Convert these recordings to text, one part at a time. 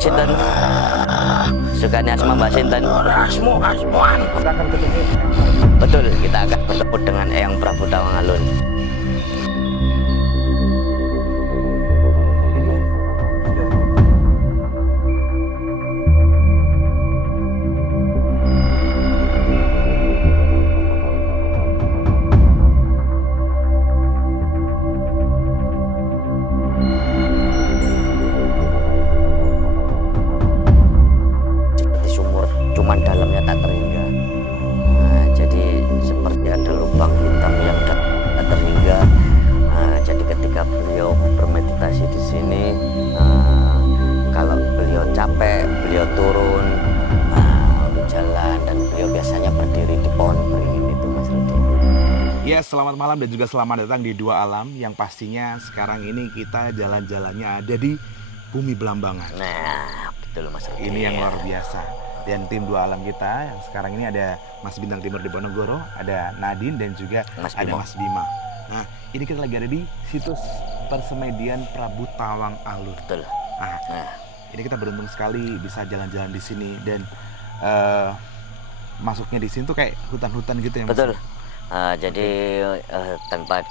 sinten? Sukane asma Mbak sinten? Asmuan. Kita akan ketemu. Betul, kita akan bertemu dengan Eyang Prabu Tawangalun. Cuman dalamnya tak terhingga. Nah, jadi seperti ada lubang hitam yang tak terhingga. Nah, jadi ketika beliau bermeditasi di sini, kalau beliau capek, beliau turun untuk jalan, dan beliau biasanya berdiri di pohon beringin itu, Mas Rudi. Ya, selamat malam dan juga selamat datang di Dua Alam yang pastinya sekarang ini kita jalan-jalannya ada di Bumi Belambangan. Nah, betul Mas Rudi. Ini yang luar biasa. Dan tim Dua Alam kita yang sekarang ini ada Mas Bintang Timur di Ponorogo, ada Nadine dan juga ada Mas Bima. Nah, ini kita lagi ada di situs persemedian Prabu Tawangalun. Betul. Nah, ini kita beruntung sekali bisa jalan-jalan di sini dan masuknya di sini tuh kayak hutan-hutan gitu ya Mas? Betul. Jadi tanpa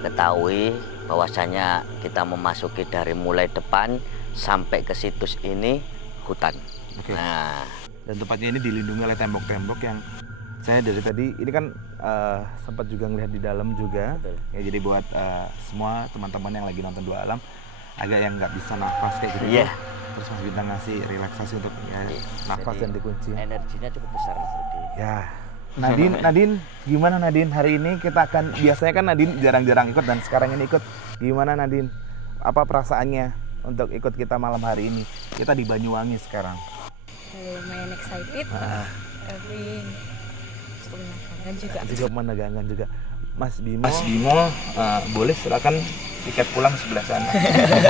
diketahui bahwasanya kita memasuki dari mulai depan sampai ke situs ini hutan. Oke. Nah, dan tempatnya ini dilindungi oleh tembok-tembok yang saya dari tadi ini kan sempat juga ngelihat di dalam juga. Betul. Ya, jadi buat semua teman-teman yang lagi nonton Dua Alam agak yang nggak bisa nafas kayak gitu. Iya. Terus Mas Bintang ngasih relaksasi untuk nafas jadi dan dikunci. energinya cukup besar Mas Rudi. Ya. Nadine, gimana Nadine hari ini kita akan biasanya kan Nadine jarang-jarang ikut dan sekarang ini ikut. Gimana Nadine? Apa perasaannya untuk ikut kita malam hari ini? Kita di Banyuwangi sekarang. Lumayan excited, tapi cukup menegangkan juga. Cukup menegangkan juga. Mas Bimo, boleh silakan tiket pulang sebelah sana.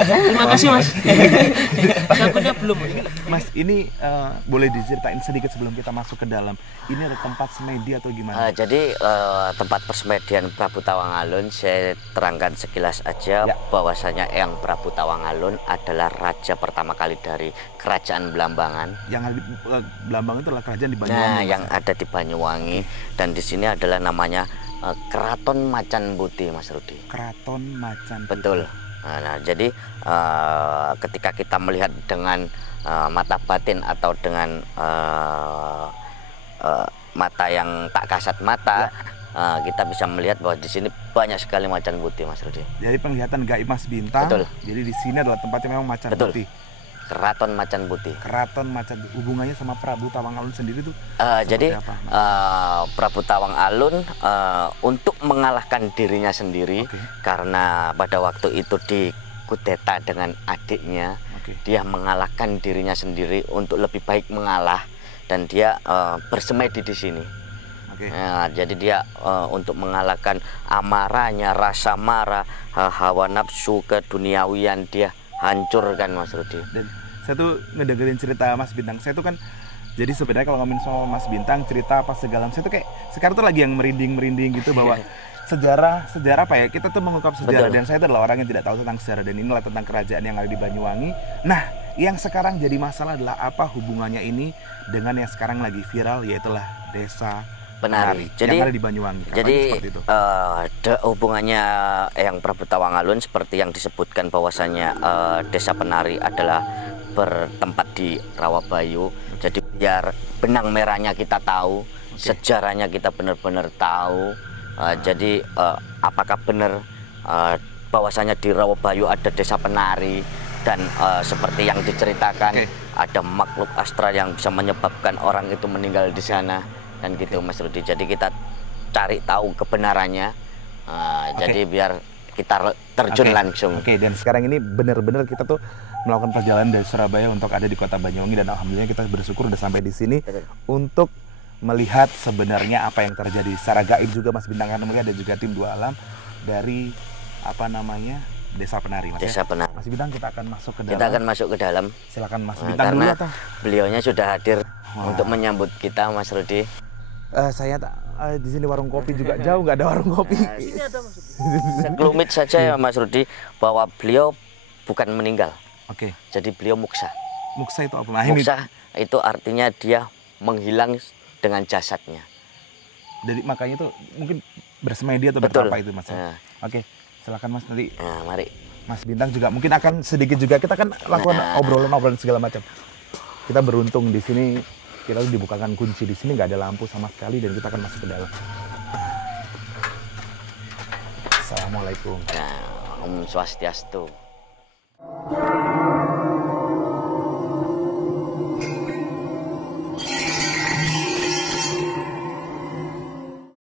Terima kasih Mas. Takutnya belum. Mas, ini boleh diceritain sedikit sebelum kita masuk ke dalam. Ini ada tempat semedi atau gimana? Jadi tempat persemedian Prabu Tawangalun, saya terangkan sekilas aja bahwasanya Eyang Prabu Tawangalun adalah raja pertama kali dari Kerajaan Belambangan. Yang ada di Belambangan itu adalah kerajaan di Banyuwangi. Nah, yang ada di Banyuwangi, dan di sini adalah namanya Keraton Macan Putih, Mas Rudi. Keraton Macan Putih. Betul. Nah, jadi ketika kita melihat dengan mata batin atau dengan mata yang tak kasat mata, kita bisa melihat bahwa di sini banyak sekali macan putih, Mas Rudi. Jadi penglihatan gaib Mas Bintang. Betul. Jadi di sini adalah tempatnya memang macan putih. Keraton Macan Putih. Keraton Macan, hubungannya sama Prabu Tawangalun sendiri tuh? Jadi Prabu Tawangalun untuk mengalahkan dirinya sendiri, karena pada waktu itu dikudeta dengan adiknya, dia mengalahkan dirinya sendiri untuk lebih baik mengalah, dan dia bersemedi di sini. Jadi dia untuk mengalahkan amarahnya, rasa marah, hawa nafsu keduniawian, dia hancurkan, Mas Rudi. Dan saya tuh ngedengerin cerita Mas Bintang, saya tuh kan jadi sebenarnya kalau ngomongin soal Mas Bintang, cerita apa segala, saya tuh kayak sekarang tuh lagi yang merinding gitu bahwa sejarah apa ya, kita tuh mengungkap sejarah. Betul. Dan saya tuh adalah orang yang tidak tahu tentang sejarah, dan inilah tentang kerajaan yang ada di Banyuwangi. Nah, yang sekarang jadi masalah adalah apa hubungannya ini dengan yang sekarang lagi viral, yaitulah Desa Penari. Jadi yang ada di Banyuwangi. Jadi hubungannya Eyang Prabu Tawangalun seperti yang disebutkan bahwasanya Desa Penari adalah bertempat di Rawabayu. Jadi biar benang merahnya kita tahu, sejarahnya kita benar-benar tahu. Jadi apakah benar bahwasanya di Rawabayu ada Desa Penari, dan seperti yang diceritakan ada makhluk astral yang bisa menyebabkan orang itu meninggal di sana. Dan gitu Mas Rudi, jadi kita cari tahu kebenarannya, jadi biar kita terjun langsung. Dan sekarang ini benar-benar kita tuh melakukan perjalanan dari Surabaya untuk ada di kota Banyuwangi, dan alhamdulillah kita bersyukur udah sampai di sini untuk melihat sebenarnya apa yang terjadi secara gaib juga Mas Bintang, karena melihat ada juga tim Dua Alam dari Desa Penari, Mas. Desa Penari. Mas Bintang, kita akan masuk ke dalam. Kita akan masuk ke dalam. Silakan Mas Bintang dulu atau beliaunya sudah hadir untuk menyambut kita, Mas Rudi. Saya di sini warung kopi juga jauh, nggak ada warung kopi. Sekelumit saja ya Mas Rudi, bahwa beliau bukan meninggal. Oke. Jadi beliau muksa. Muksa itu apa? Nah, ini Muksa itu artinya dia menghilang dengan jasadnya. dari makanya itu mungkin bersemedi atau Betul. berapa itu Mas. Nah. Oke, silakan Mas, nanti Nah, mari. Mas Bintang juga mungkin akan sedikit juga kita kan lakukan obrolan-obrolan segala macam. Kita beruntung di sini kita dibukakan kunci di sini, nggak ada lampu sama sekali dan kita akan masuk ke dalam. Assalamualaikum. Nah, Om Swastiastu.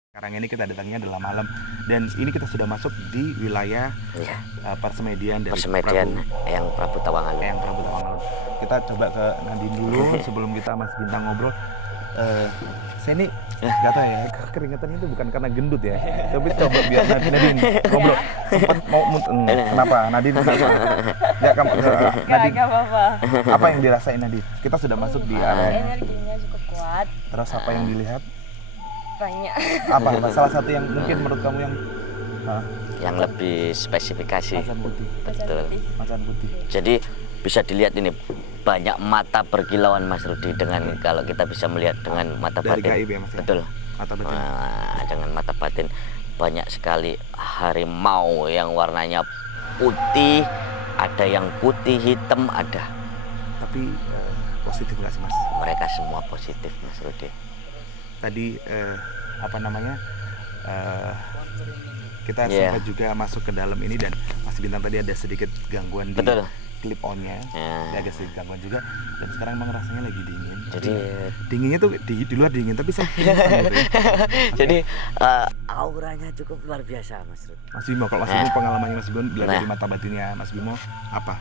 Sekarang ini kita datangnya adalah malam dan ini kita sudah masuk di wilayah Iya. persemedian dari Persemedian Eyang Prabu Tawangalun. Eyang Prabu Tawangalun. Kita coba ke Nadine dulu sebelum kita Mas Bintang ngobrol. Saya ini nggak tahu ya, keringetan itu bukan karena gendut ya, tapi coba biar Nadine ngobrol. Sempat mau kenapa Nadine? Nggak kamu Nadine. Gak apa-apa. Apa yang dirasain Nadine? Kita sudah masuk di area. Energinya cukup kuat. Terus apa yang dilihat? Banyak. Apa? Salah satu yang mungkin menurut kamu yang Yang lebih spesifikasi. macan putih. Betul. Macan putih. Jadi bisa dilihat ini banyak mata berkilauan Mas Rudi dengan kalau kita bisa melihat dengan mata Dari batin. gaib ya, Mas, ya? Betul. Mata batin. Nah, dengan mata batin banyak sekali harimau yang warnanya putih, ada yang putih hitam ada. Tapi positif nggak sih Mas? Mereka semua positif Mas Rudi. Tadi apa namanya? Kita Iya. sempat juga masuk ke dalam ini dan Mas Bintang tadi ada sedikit gangguan Betul. di clip on-nya. Ya. Ada agak sedikit gangguan juga dan sekarang emang rasanya lagi dingin. Jadi Dinginnya tuh di luar dingin tapi saya keringetan gitu ya. jadi auranya cukup luar biasa Mas Rudi. Mas Bimo, kalau Mas Bimo pengalamannya Mas Bimo belajar Nah. dari mata batinnya Mas Bimo apa?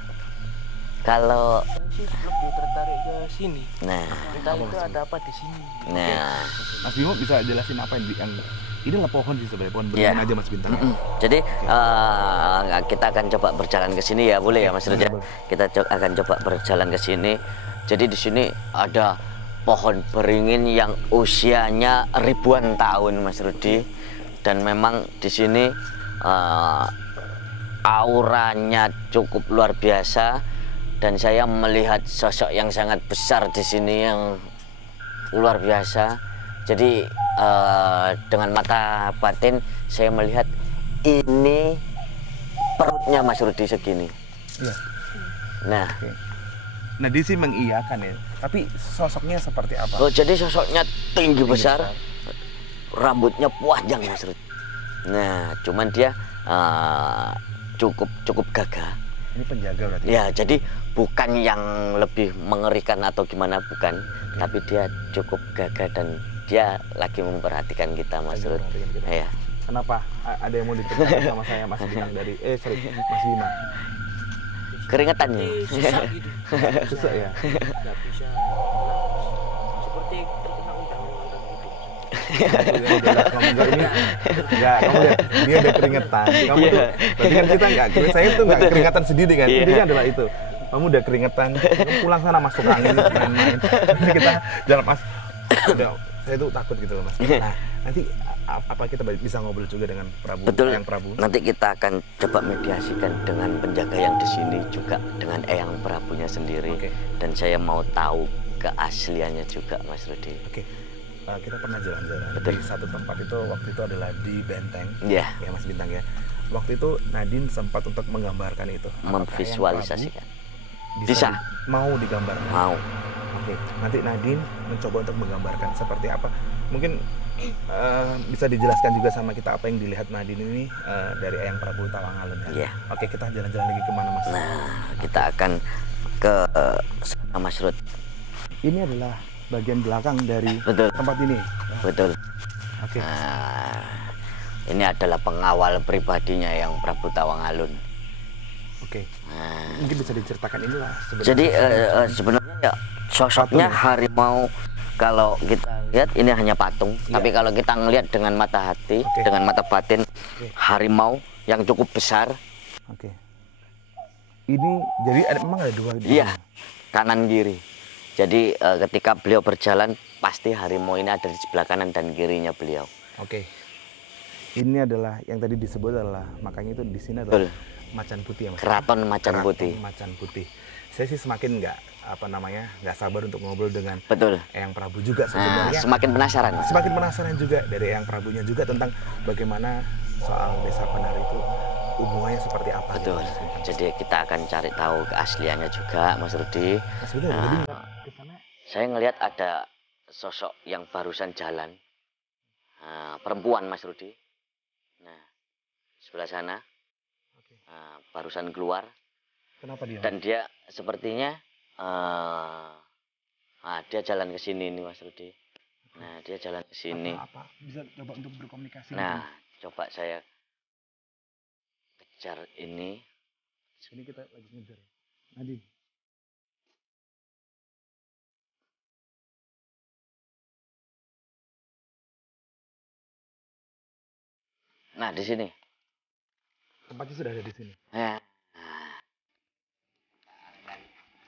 Kalau Sih lebih tertarik ke sini. nah, Entah itu ada apa di sini. nah. Mas Bimo bisa jelasin apa yang ini lah pohon sih sebenarnya, pohon Iya. beringin aja Mas Bintang. Jadi kita akan coba berjalan ke sini ya, boleh ya Mas Rudi? boleh. Kita akan coba berjalan ke sini. Jadi di sini ada pohon beringin yang usianya ribuan tahun Mas Rudi. Dan memang di sini auranya cukup luar biasa dan saya melihat sosok yang sangat besar di sini yang luar biasa. Jadi dengan mata batin saya melihat ini perutnya Mas Rudi segini. Iya. Nah, Nah, dia sih mengiyakan ya. Tapi sosoknya seperti apa? oh, jadi sosoknya tinggi besar, rambutnya panjang Mas Rudi. Nah, cuman dia cukup gagah. Ini penjaga berarti. Ya, jadi bukan yang lebih mengerikan atau gimana, bukan. Tapi dia cukup gagah dan dia lagi memperhatikan kita Mas Lagi Rudi. memperhatikan kita. Ya. Kenapa? Ada yang mau diceritakan sama saya Mas Bintang dari Mas Bima. Keringetannya. Susah gitu. Susah ya. Nggak bisa nafas. Seperti terkena undangan mantan hidup. Kamu lihat dia udah keringetan. Kamu tuh berarti kan kita nggak, saya tuh nggak keringatan sendiri kan. Iya. Intinya adalah itu. Kamu udah keringetan, kamu pulang sana masuk angin main-main. Jadi kita jalan Mas. Udah, saya tuh takut gitu loh Mas. Nah, nanti apa kita bisa ngobrol juga dengan Prabu? Betul. Eyang Prabu. Nanti kita akan coba mediasikan dengan penjaga yang di sini juga dengan Eyang Prabunya sendiri. Oke. Dan saya mau tahu keasliannya juga Mas Rudi. Oke. Kita pernah jalan-jalan Betul. di satu tempat itu, waktu itu adalah di Benteng. Iya. Ya Mas Bintang ya. Waktu itu Nadine sempat untuk menggambarkan itu. Apakah Memvisualisasikan. Eyang Prabu Bisa. mau digambarkan? Mau. Oke, nanti Nadine mencoba untuk menggambarkan seperti apa. Mungkin bisa dijelaskan juga sama kita apa yang dilihat Nadine ini dari Eyang Prabu Tawangalun ya. Iya. Oke, kita jalan-jalan lagi kemana Mas? Nah, kita akan ke sana Mas Rud. Ini adalah bagian belakang dari Betul. tempat ini. Betul. Oke. Nah, ini adalah pengawal pribadinya yang Prabu Tawangalun. Oke. Nah, Mungkin bisa diceritakan inilah sebenarnya. jadi sebenarnya ya sosoknya harimau. Kalau kita lihat ini hanya patung, Iya. tapi kalau kita ngelihat dengan mata hati, Oke. dengan mata batin, harimau yang cukup besar. Oke. Ini jadi memang ada dua. Iya, kanan kiri. Jadi ketika beliau berjalan, pasti harimau ini ada di sebelah kanan dan kirinya beliau. Oke. ini adalah yang tadi disebut adalah, makanya itu di sini adalah Betul. macan putih ya Mas. Keraton Macan Keraton Putih. Macan Putih. Saya sih semakin nggak sabar untuk ngobrol dengan Betul. Eyang Prabu juga Nah, sebenarnya. semakin penasaran. Semakin penasaran juga dari Eyang Prabunya juga tentang bagaimana soal Desa Penari itu hubungannya seperti apa. Betul. Gitu, Mas Bintang. Jadi kita akan cari tahu keasliannya juga, Mas Rudi. Mas Bintang, Nah, jadi ngeliat ke sana Saya ngelihat ada sosok yang barusan jalan. Perempuan, Mas Rudi. Nah, sebelah sana. Oke. Barusan keluar. kenapa dia? Dan dia sepertinya dia jalan ke sini nih, Mas Rudi. Nah, dia jalan ke sini. Apa bisa coba untuk berkomunikasi? Nah, coba saya kejar ini. ini kita lagi ngejar. Nadine. Nah, di sini. Tempatnya sudah ada di sini. Nah.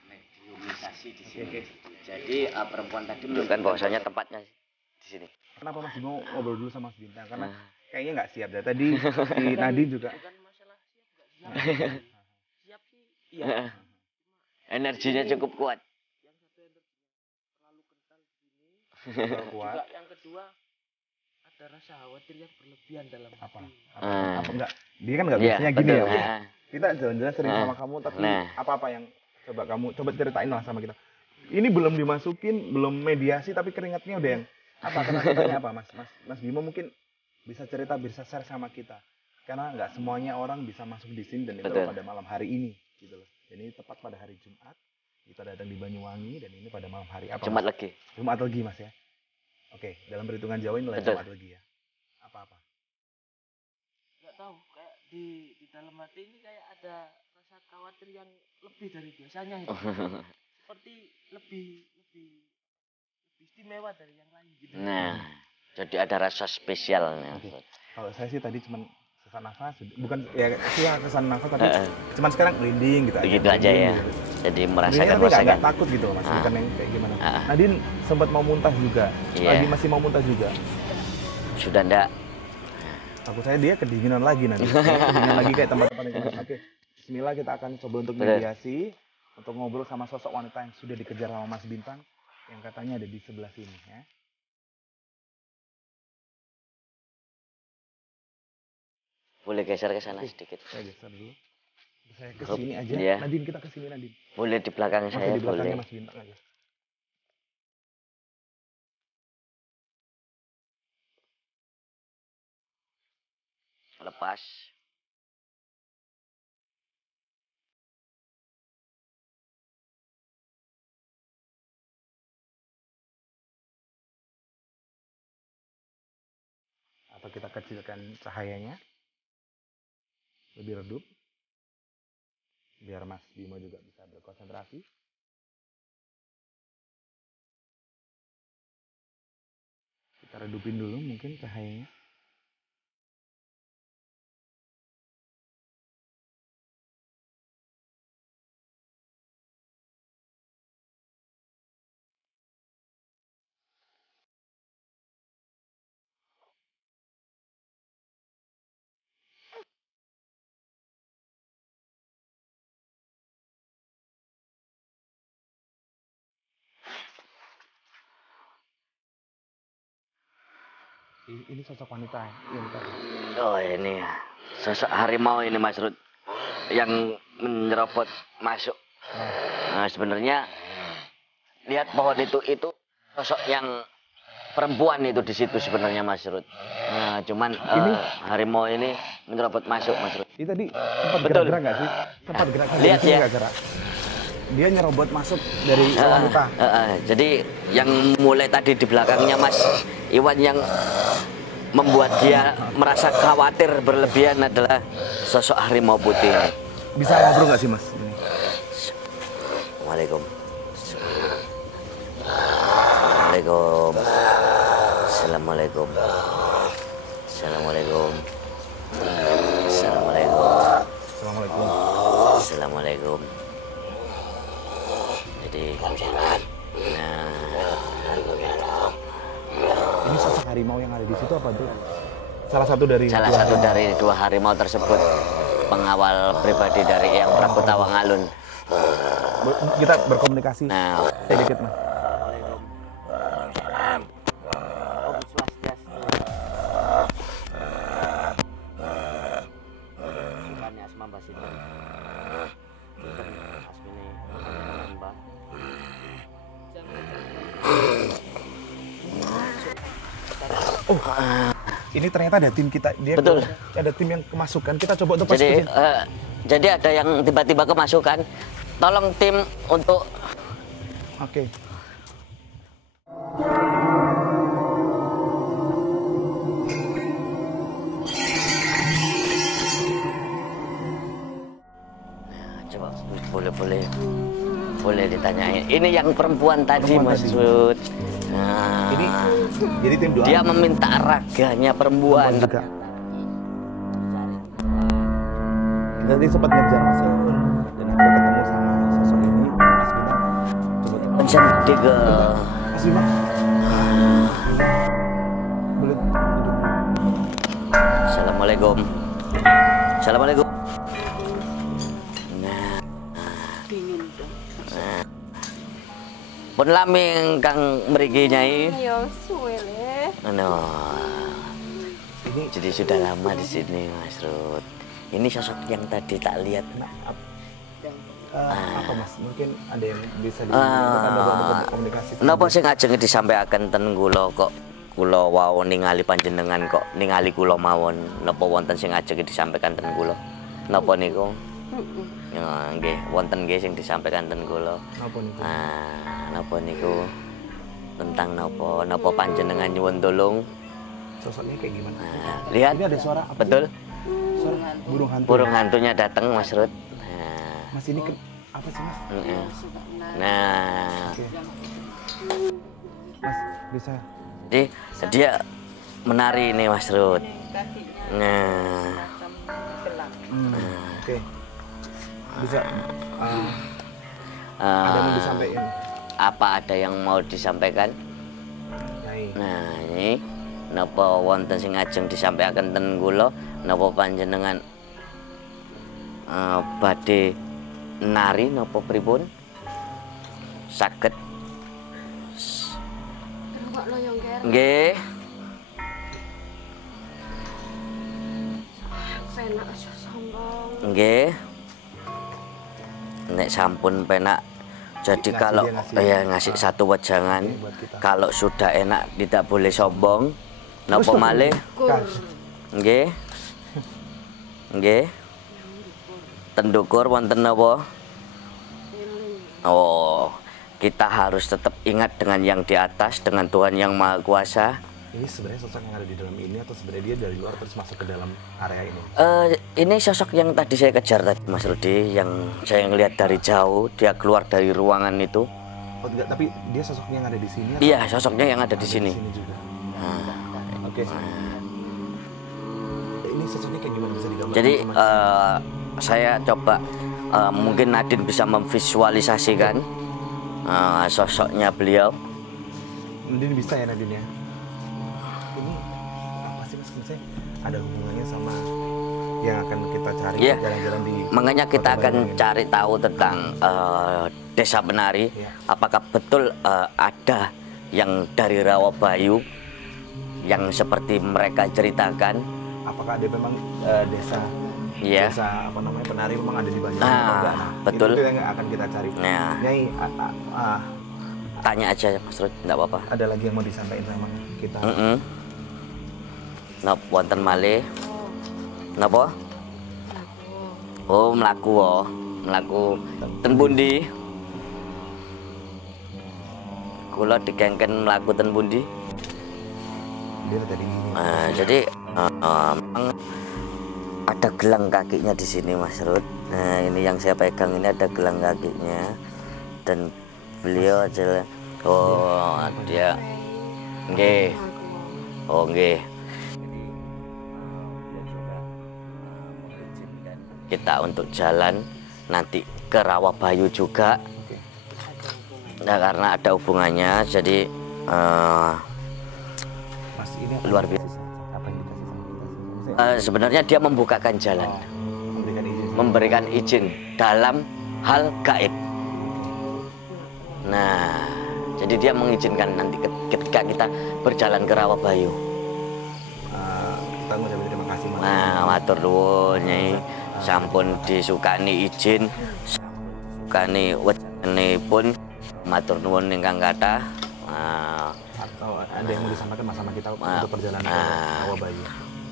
Mediumisasi di sini. Oke. Jadi perempuan tadi menunjukkan bahwasanya tempatnya di sini. Kenapa Mas Bimo ngobrol dulu sama Mas Bintang? Karena Nah. kayaknya nggak siap. Dari tadi si Nadine juga. Bukan masalah siap nggak siap. Siap sih. Iya. Energinya cukup kuat. Yang satu energinya terlalu kental begini. Terlalu kuat. Juga yang kedua ada rasa khawatir yang berlebihan dalam Apa? hati. Apa enggak? Dia kan nggak Iya, biasanya gini betul. ya. Mas? Nah, Kita jalan-jalan sering Nah. sama kamu, tapi Nah. apa-apa yang coba ceritain lah sama kita. Ini belum dimasukin, belum mediasi, tapi keringatnya udah yang apa? Kata-katanya apa, Mas Bimo mungkin bisa cerita, bisa share sama kita. Karena nggak semuanya orang bisa masuk di sini dan itu Betul. pada malam hari ini, gitu loh. Dan ini tepat pada hari Jumat. Kita datang di Banyuwangi dan ini pada malam hari apa? Jumat Mas? lagi. Jumat Legi, Mas ya. Oke, dalam perhitungan Jawa ini adalah Betul. Jumat Legi ya. Apa-apa? Nggak tahu kayak di dalam hati ini kayak ada rasa khawatir yang lebih dari biasanya itu. Seperti lebih istimewa dari yang lain gitu. Nah, jadi ada rasa spesialnya. Oke. Kalau saya sih tadi cuman sesak nafas, bukan ya sih kesan nafas tapi Heeh. cuman sekarang merinding gitu Begitu aja ya. Jadi Merinding merasakan tapi nggak rasakan. takut gitu loh Mas, bukan yang kayak gimana. Ah. Nadine sempat mau muntah juga, Iya. lagi masih mau muntah juga. Sudah ndak? Takut saya dia kedinginan lagi nanti. Kedinginan lagi kayak tempat-tempat yang kemarin. Oke, Bismillah kita akan coba untuk Betul. mediasi, untuk ngobrol sama sosok wanita yang sudah dikejar sama Mas Bintang, yang katanya ada di sebelah sini ya. Boleh geser ke sana sedikit. Saya geser dulu. Saya ke sini aja. Iya. Nadine kita ke sini Nadine. Boleh di belakang Masih saya, di belakangnya boleh. Mas Bintang aja. Lepas. Atau kita kecilkan cahayanya lebih redup biar Mas Bimo juga bisa berkonsentrasi. Kita redupin dulu mungkin cahayanya. Ini sosok wanita yang tadi. Oh, ini sosok harimau ini, Mas Rud, yang menyerobot masuk. Nah, sebenarnya lihat pohon itu sosok yang perempuan itu di situ sebenarnya, Mas Rud. Nah, cuman harimau ini menyerobot masuk, Mas Rud. Ini tadi sempat Betul. gerak-gerak nggak sih? Sempat gerak Lihat ya. nggak gerak? Dia nyerobot masuk dari wanita. Jadi yang mulai tadi di belakangnya Mas Iwan yang membuat dia merasa khawatir berlebihan adalah sosok harimau putih ini. Bisa ngobrol nggak sih Mas? Assalamualaikum. Assalamualaikum. Assalamualaikum. Assalamualaikum. Assalamualaikum. Assalamualaikum. Assalamualaikum. Jadi, nah, Ini sosok harimau yang ada di situ apa tuh? salah satu dari dua harimau tersebut, pengawal pribadi dari Eyang Prabu Tawangalun. Kita berkomunikasi Nah, sedikit Mas. Oh, ini ternyata ada tim kita. Dia betul. Ada tim yang kemasukan. Kita coba untuk masukin. Jadi ada yang tiba-tiba kemasukan. Tolong tim untuk. Oke. Coba boleh ditanyain. Ini yang perempuan tadi, Mas Rud. Nah, Ini jadi tim doa. dia meminta raganya perempuan. juga. Kita tadi sempat ngejar Mas ya. Dan akhirnya ketemu sama sosok ini, Mas Bintang. Coba kita. Cantik ke. Mas Bintang. Boleh duduk. Assalamualaikum. Assalamualaikum. Nah, pun laming kang mriki Nyai. Ayo suwe le. Jadi sudah lama di sini, Mas Rud. Ini sosok yang tadi tak lihat. Apa Mas? Mungkin ada yang bisa disampaikan komunikasi. Napa sing ajeng disampaikan ten kula kok kula wau ningali panjenengan kok ningali kula mawon. Napa wonten sing ajeng disampaikan ten kula? Napa niku? Ya, nggih, wonten nggih sing disampaikan ten kula. Napa niku? Napa niku? Tentang napa panjenengan nyuwun tulung? Sosoknya kayak gimana? Lihat. Ini ada suara apa? Betul. Suara burung hantu. Burung hantunya datang, Mas Rud. Mas ini apa sih Mas? Nah, Oke. Mas bisa. jadi dia menari ini, Mas Rud. Nah, Oke. Bisa. Ada yang mau disampaikan? apa ada yang mau disampaikan? Nyai. Nah, ini napa wonten sing ajeng disampaikan ten kula, napa panjenengan badhe nari napa pripun? Saged. Nggih. Penak aja sombong. Nggih. Nek sampun penak. Jadi Ngasih kalau dia ngasih satu wejangan, buat kita. kalau sudah enak tidak boleh sombong. Napa malih? Nggih. Nggih. Tendukur wonten napa? Oh, kita harus tetap ingat dengan yang di atas, dengan Tuhan yang Maha Kuasa. Ini sebenarnya sosok yang ada di dalam ini atau sebenarnya dia dari luar terus masuk ke dalam area ini? Ini sosok yang tadi saya kejar tadi, Mas Rudi, yang saya ngelihat dari jauh, dia keluar dari ruangan itu. Oh tidak, tapi dia sosoknya yang ada di sini? Iya, sosoknya yang ada di sini. Di sini juga. Oke. Ini sosoknya kayak gimana bisa digambarkan? Jadi sama Mas? saya coba mungkin Nadine bisa memvisualisasikan sosoknya beliau. Nadine bisa ya Nadine ya? Ini apa sih Mas? Maksudnya ada hubungannya sama yang akan kita cari Iya. jalan-jalan di Makanya kita Kota akan Bandung ini? cari tahu tentang Desa Penari. Iya. Apakah betul ada yang dari Rawabayu yang seperti mereka ceritakan? Apakah ada memang desa Iya. desa apa namanya Penari memang ada di Banyuwangi? atau enggak? Nah, betul. Itu yang akan kita cari. Nah. Nyai, Tanya aja Mas Rud, enggak apa-apa. ada lagi yang mau disampaikan sama kita? Napa wonten malih? Napa? Oh, mlaku oh. Mlaku ten pundi? Kula dikengken mlaku ten pundi? Dia tadi gini. Jadi memang ada gelang kakinya di sini, Mas Rud. Nah, ini yang saya pegang ini ada gelang kakinya dan beliau adalah dia nggih. Oh, nggih. Kita untuk jalan nanti ke Rawabayu juga. Nah, karena ada hubungannya, jadi Mas, ini apa luar yang biasa. dikasih- apa yang dikasih sama kita? Sebenarnya dia membukakan jalan, memberikan izin dalam hal gaib. Nah, jadi dia mengizinkan nanti ketika kita berjalan ke Rawabayu. Kita mengucapkan terima kasih. Nah, matur nuwun Nyai, sampun disukani izin, sukani wejanipun, matur nuwun ingkang kathah. Atau ada yang mau disampaikan Mas sama kita untuk perjalanan ke Rawabayu?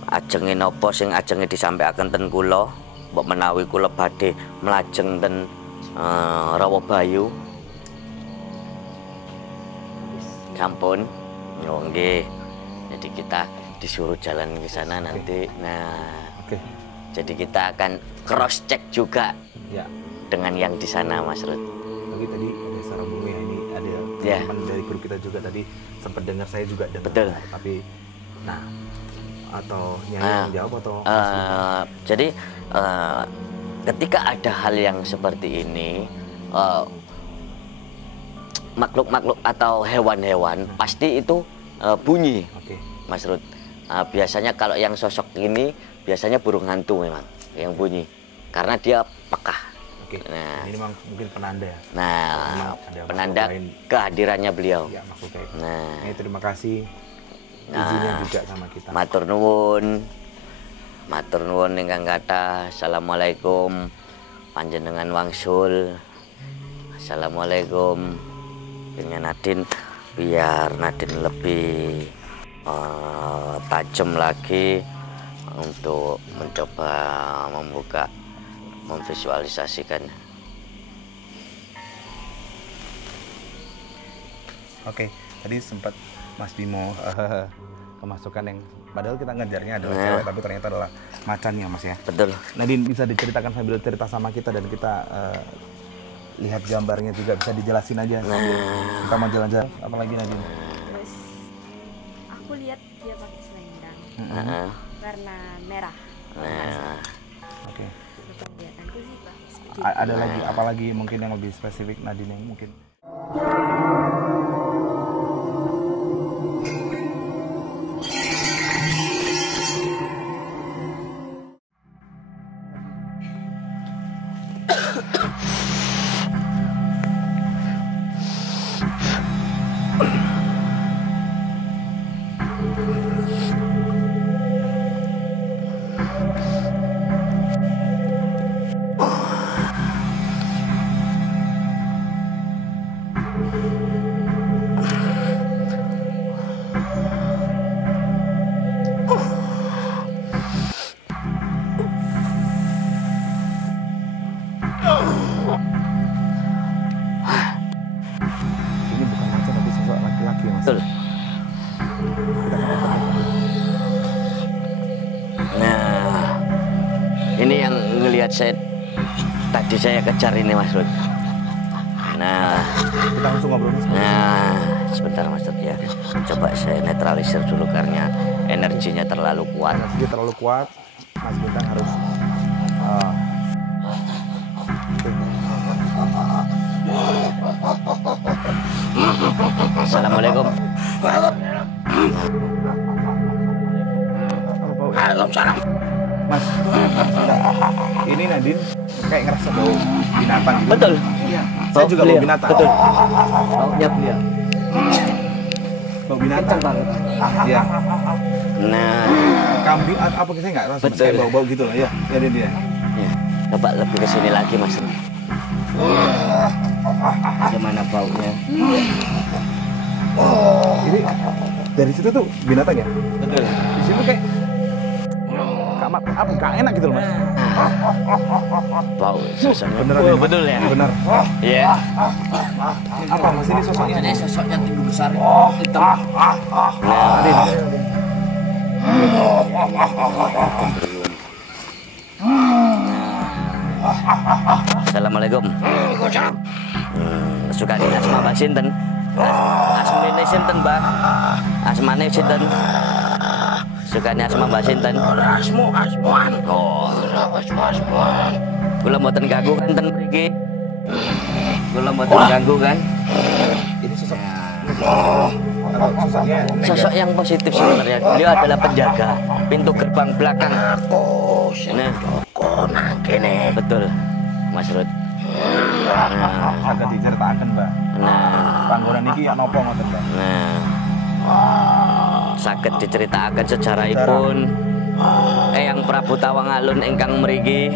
Ajenge napa sing ajenge disampaikan ten kula, mbok menawi kula badhe mlajeng ten Rawabayu. Sampun, yo nggih. Jadi kita disuruh jalan ke sana nanti. Nah, jadi kita akan cross check juga ya dengan yang di sana, Mas Rud. Tapi tadi Desa Rabungu ya, ini ada teman dari grup kita juga tadi sempat dengar, saya juga dengar. Betul. Tapi nah, atau yang jawab atau jadi ketika ada hal yang seperti ini, makhluk-makhluk atau hewan-hewan pasti itu bunyi, Mas Rud. Biasanya kalau yang sosok ini biasanya burung hantu memang yang bunyi karena dia peka. Nah, ini memang mungkin penanda ya. Nah, penanda kehadirannya beliau. Ya, makhluk kayak. Nah, terima kasih izinnya juga sama kita. Matur nuwun ingkang kathah. Assalamualaikum panjenengan wangsul. Assalamualaikum. Dengan Nadine, biar Nadine lebih tajam lagi untuk mencoba membuka, memvisualisasikan. Oke, tadi sempat Mas Bimo kemasukan yang padahal kita ngejarnya adalah cewek, tapi ternyata adalah macannya, Mas ya. Betul. Nadine, bisa diceritakan sambil cerita sama kita dan kita lihat gambarnya juga, bisa dijelasin aja kita mau jalan-jalan. Apalagi Nadine? Terus aku lihat dia pakai selendang warna merah. Oke. Kegiatanku sih Pak. Ada lagi, apalagi mungkin yang lebih spesifik Nadine yang mungkin? Ini bukan macan tapi sosok laki-laki, Mas. Betul. Nah, ini yang ngelihat saya tadi saya kejar ini, Mas Rud. Nah, kita langsung ngobrol. Nah, sebentar Mas Rud ya. Coba saya netralisir dulu karena energinya terlalu kuat. Energinya terlalu kuat. Mas Bintang harus Assalamualaikum. Waalaikumsalam. Mas, ini Nadine kayak ngerasa bau binatang gitu. Betul. Iya. Saya juga bau binatang. Betul. Baunya beliau. Bau binatang banget. Iya. Nah, kambing apa kita nggak rasa kayak bau-bau gitu loh ya. Jadi dia. Ya, coba lebih ke sini lagi, Mas. Gimana baunya? Ini dari situ tuh binatang ya? Betul. Di situ kayak nggak enak gitu loh, Mas. Bau sosoknya. Beneran ya, Mas? Betul ya? Bener. Iya. Apa Mas ini sosoknya? Ini sosoknya tinggi besar, hitam. Assalamualaikum. Waalaikumsalam. Suka di asma Mbak sinten? Asmane sinten, Mbak? Asmane sinten? Sukane asma Mbak sinten? Asmuan. Oh, asmuan. Kula mboten ganggu kan ten mriki. Kula mboten ganggu kan? Ini sosok Sosok yang positif sebenarnya. Beliau adalah penjaga pintu gerbang belakang. Nah, betul, Mas Rud. Agak diceritakan, Mbak. Nah, Panggonan iki ya nopo ngoten, Mbak? nah, saged diceritakan sejarahipun Eyang Prabu Tawangalun ingkang mriki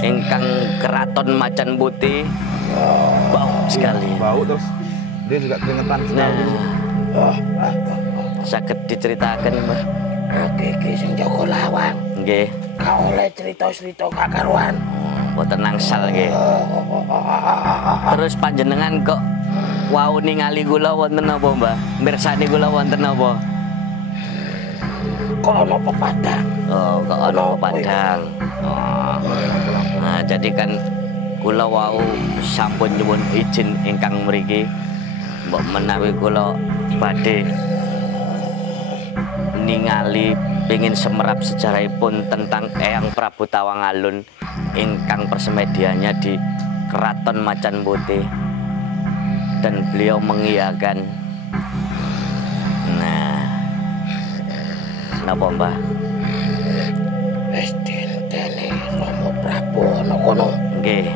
ingkang Keraton Macan Putih. Bau sekali. Bau terus dia juga keringetan sekali. Nah, saged diceritakan, Mbak. Iki sing jaga lawang. Nggih. Gak oleh cerita-cerita kakaruan. Mboten nangsal nggih. Terus panjenengan kok wau ningali kula wonten napa, Mbah? Mirsani kula wonten napa? Kok ana pepadang. Oh, kok ana Padang. Oh. Nah, jadi kan kula wau sampun nyuwun izin ingkang mriki mbok menawi kula badhe ningali pengin semerap sejarahipun tentang Eyang Prabu Tawangalun ingkang persemediannya di Keraton Macan Putih dan beliau mengiyakan. Nah, napa, Mbah? Wis dinteni Rama Prabu ana kono. Nggih.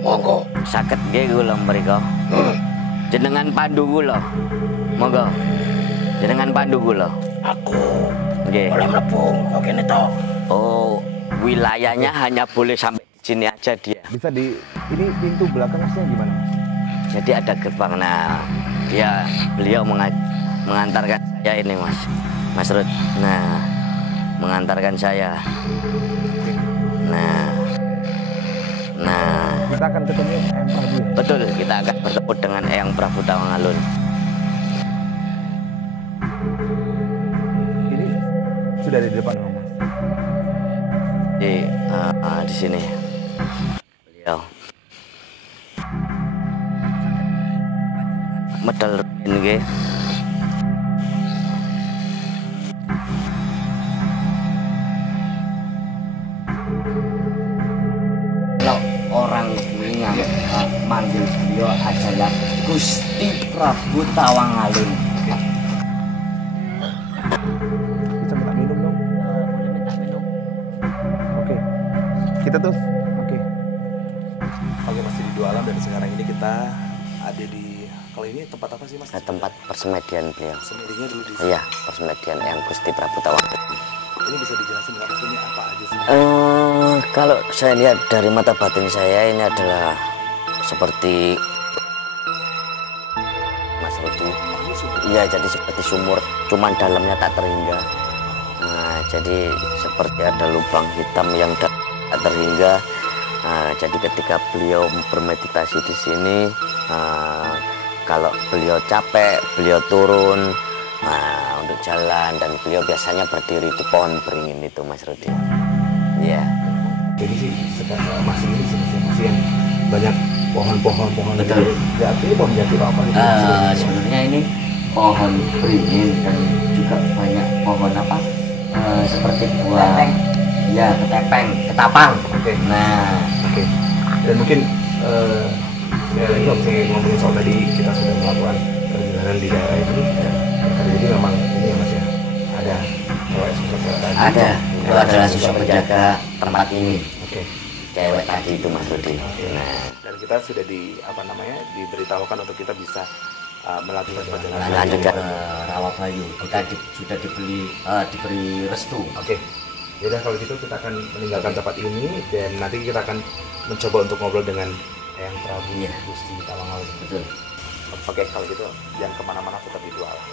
Monggo. Saged nggih kula mrika. Jenengan pandu kula. Monggo. Jenengan pandu kula. Aku Nggih. boleh mlebu kok kene to. Oh, wilayahnya hanya boleh sampai di sini aja dia. Bisa di ini pintu belakang Masnya gimana, Mas? Jadi ada gerbang. Nah, beliau mengantarkan saya ini, Mas Rud. Nah, mengantarkan saya. Nah, Kita akan ketemu Eyang Prabu. betul, kita akan bertemu dengan Eyang Prabu Tawangalun. Ini sudah di depan, Mas. Di sini beliau medal nggih. Kalau orang ingat manggil beliau adalah Gusti Prabu Tawangalun. Bisa minta minum dong. Boleh minta minum? Oke. Kita terus. Oke. Oke, masih di Dua Alam dan sekarang ini kita ada di kalau ini tempat apa sih, Mas? Tempat persemedian beliau. Semedinya dulu di sini. Iya, persemedian Eyang Gusti Prabu Tawangalun. Ini bisa dijelasin nggak Mas, ini apa aja sih? Kalau saya lihat dari mata batin saya ini adalah seperti Mas Rudi. Iya, jadi seperti sumur, cuman dalamnya tak terhingga. Nah, jadi seperti ada lubang hitam yang tak terhingga. Nah, jadi ketika beliau bermeditasi di sini, kalau beliau capek, beliau turun. Nah, untuk jalan dan beliau biasanya berdiri di pohon beringin itu, Mas Rudi. Iya. Jadi sih sekarang masih ini sih masih yang banyak pohon-pohon. Betul. Ya, ini pohon jati apa gitu? Sebenarnya ini pohon beringin dan juga banyak pohon apa? Seperti buah. Ya, ketapang. Oke. Nah, Oke. Dan mungkin ya lagi kalau saya ngomongin soal tadi kita sudah melakukan perjalanan di daerah ini. Jadi memang ini ya Mas ya, ada cewek sosok tadi. ada. Itu adalah sosok penjaga tempat ini. Oke. Cewek tadi itu, Mas Rudi. Nah, Dan kita sudah diberitahukan untuk kita bisa melakukan perjalanan lanjut ke Rawabayu. Kita sudah diberi restu. Oke. Yaudah kalau gitu kita akan meninggalkan tempat ini dan nanti kita akan mencoba untuk ngobrol dengan Eyang Prabu Iya. Gusti Tawangalun. Betul. Oke, kalau gitu jangan kemana-mana, tetap di Dua Alam.